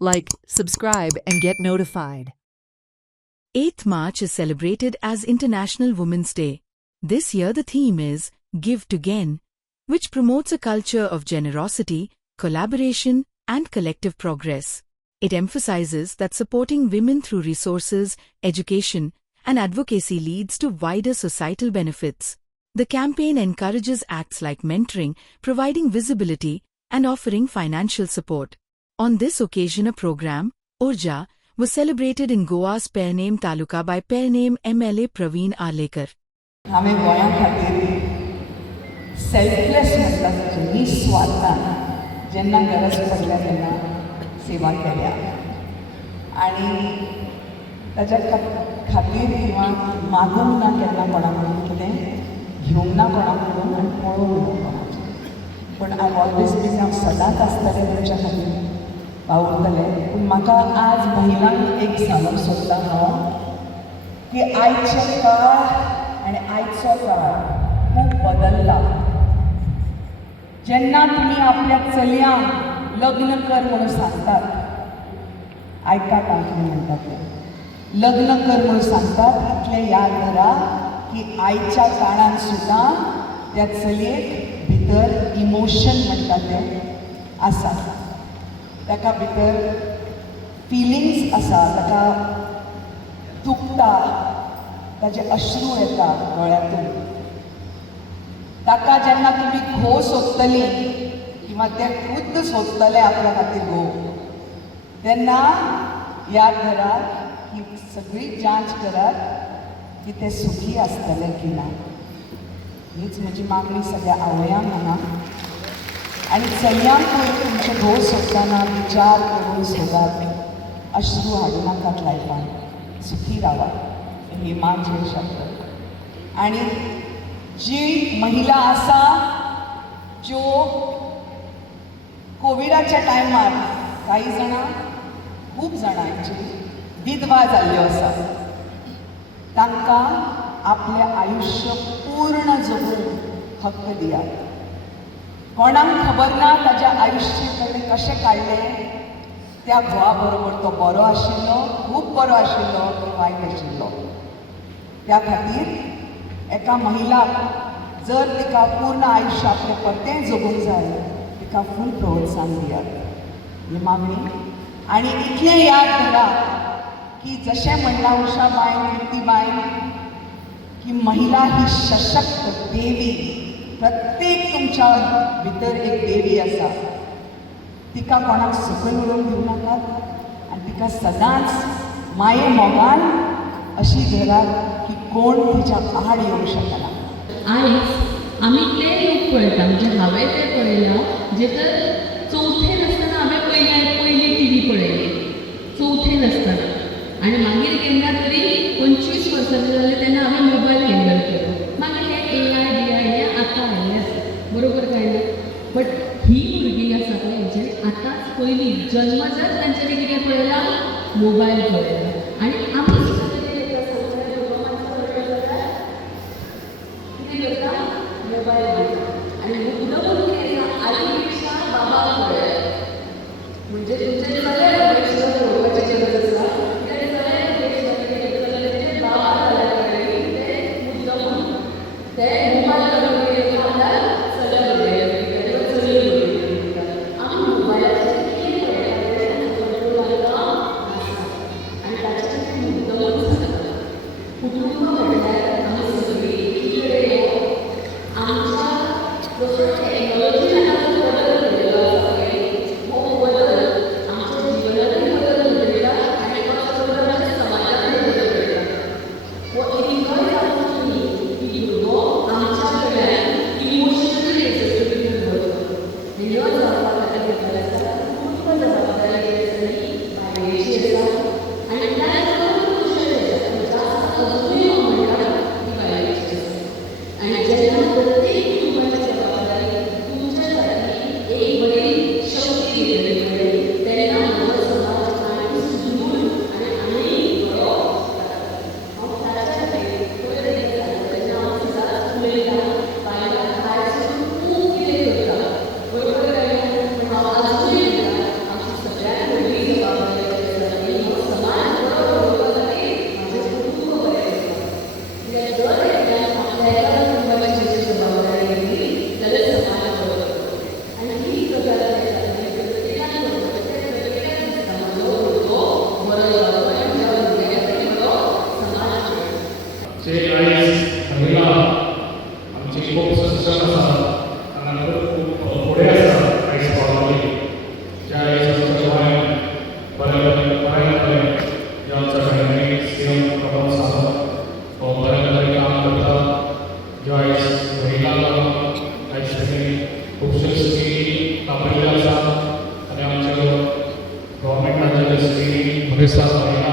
Like, subscribe, and get notified. 8th March is celebrated as International Women's Day. This year the theme is Give to Gain, which promotes a culture of generosity, collaboration, and collective progress. It emphasizes that supporting women through resources, education, and advocacy leads to wider societal benefits. The campaign encourages acts like mentoring, providing visibility, and offering financial support. On this occasion, a program, Urja, was celebrated in Goa's Pernem Taluka by Pernem MLA Praveen Arlekar. हांवें गोंया खातीर selfless म्हणटात निस्वार्थान जेन्ना गरज पडल्या तेन्ना सेवा केल्या आनी ताच्या खातीर किंवा मागूंक ना केन्ना कोणा कडून कितें घेवंक ना कोणा कडून आनी पळोवंक ना कोणाचें पूण आय ऑलवेज बीन हांव सदांच आसतलें तुमच्या खातीर वावुरतलें पूण म्हाका आज महिलांक एक सांगूंक सोदतां हांव की आयचे काळ आनी आयचो काळ खूब बदलला. जेन्ना तुमी आपल्या चलयांक लग्न कर म्हणून सांगतात, आयकात हांव कितें म्हणटा तें, लग्न कर म्हणून सांगतात इतलें याद धरा की आयच्या काळान सुद्दां त्या चलयेक भितर इमोशन म्हणटा तें आसा, ताका भितर फिलिंग्स आसा, ताका दुखता, ताचे अश्रू येता दोळ्यांतून. ताका जेन्ना तुमी घोव सोदतली किंवा ते खुद्द सोदतले आपल्या खातीर घोव तेन्ना याद धरा की सगळी जांच करात की ते सुखी आसतले की ना. हीच म्हजी मागणी सगळ्या आवयांक हांगा. आनी चलयांकूय तुमचे घोव सोदतना विचार करून सोदात, अश्रू हाडूं नाकात लायफान, सुखी रावात. हे माझे शब्द. आणि जी महिला आसा ज्यो कोविडाच्या टायमार काही जाणां खूब जाणांची विधवा जाल्ल्यो आसा, तांकां आपलें आयुश्य पूर्ण जगूंक हक्क दियात. कोणाक खबर ना ताच्या आयुश्य ताणें कशें काडलें, त्या घोवा बरोबर तो बरो आशिल्लो, खूब बरो आशिल्लो की वायट आशिल्लो. त्या खातीर एका महिलाक जर तिका पूर्ण आयुश्य आपलें परतें जगूंक जाय तिका फूल प्रोत्साहन दियात ही मागणी. आनी इतलें याद धरा की जशें म्हणला उषाबाईन, कीर्तीबाईन की महिला ही सशक्त देवी, प्रत्येक तुमच्या भितर एक देवी आसा, तिका कोणाक सकयल उडोवन दिवं नाकात आनी तिका सदांच माये मोगान अशी धरात की कोण तिच्या आड येवंक शकना. आयज आमी ते लोक पळयता, म्हणजे हांवें तें पळयलां जे तर चवथेन आसतना हांवें पयली टी व्ही पळयली, चवथेन आसतना, आनी मागीर केन्ना तरी 25 वर्सांचें जालें तेन्ना हांवें मोबायल हँडल केलो. मागीर हे AI हें आतां आयिल्लें आसा, बरोबर काय ना. बट ही भुरगीं आसा पळय हेंचेर आतांच पयली जल्मजात तांच्यांनी कितें पळयलां, मोबायल पळयला. आनी आमी मोबायल आणि मुद्दम आईपेक्षा बाबा म्हणजे तुमचे सगळ्या गरज आसा ते मोबायल टेक्नॉलॉजी जे आयज महिला आमची खूप सक्षम आसा आनी खूप फुडें आसा आयज पावलेली ज्या आयज आमच्या गोंयांत बरें जे आमच्या घरांनी सीएम प्रमोद सावंत हो बरें काम करता ज्यो आयज महिलांक आयज तेणी खुबश्यो स्किमी राबयल्ल्यो आसा आनी आमच्यो गव्हर्मेंटाच्यो स्किमी भविश्यांत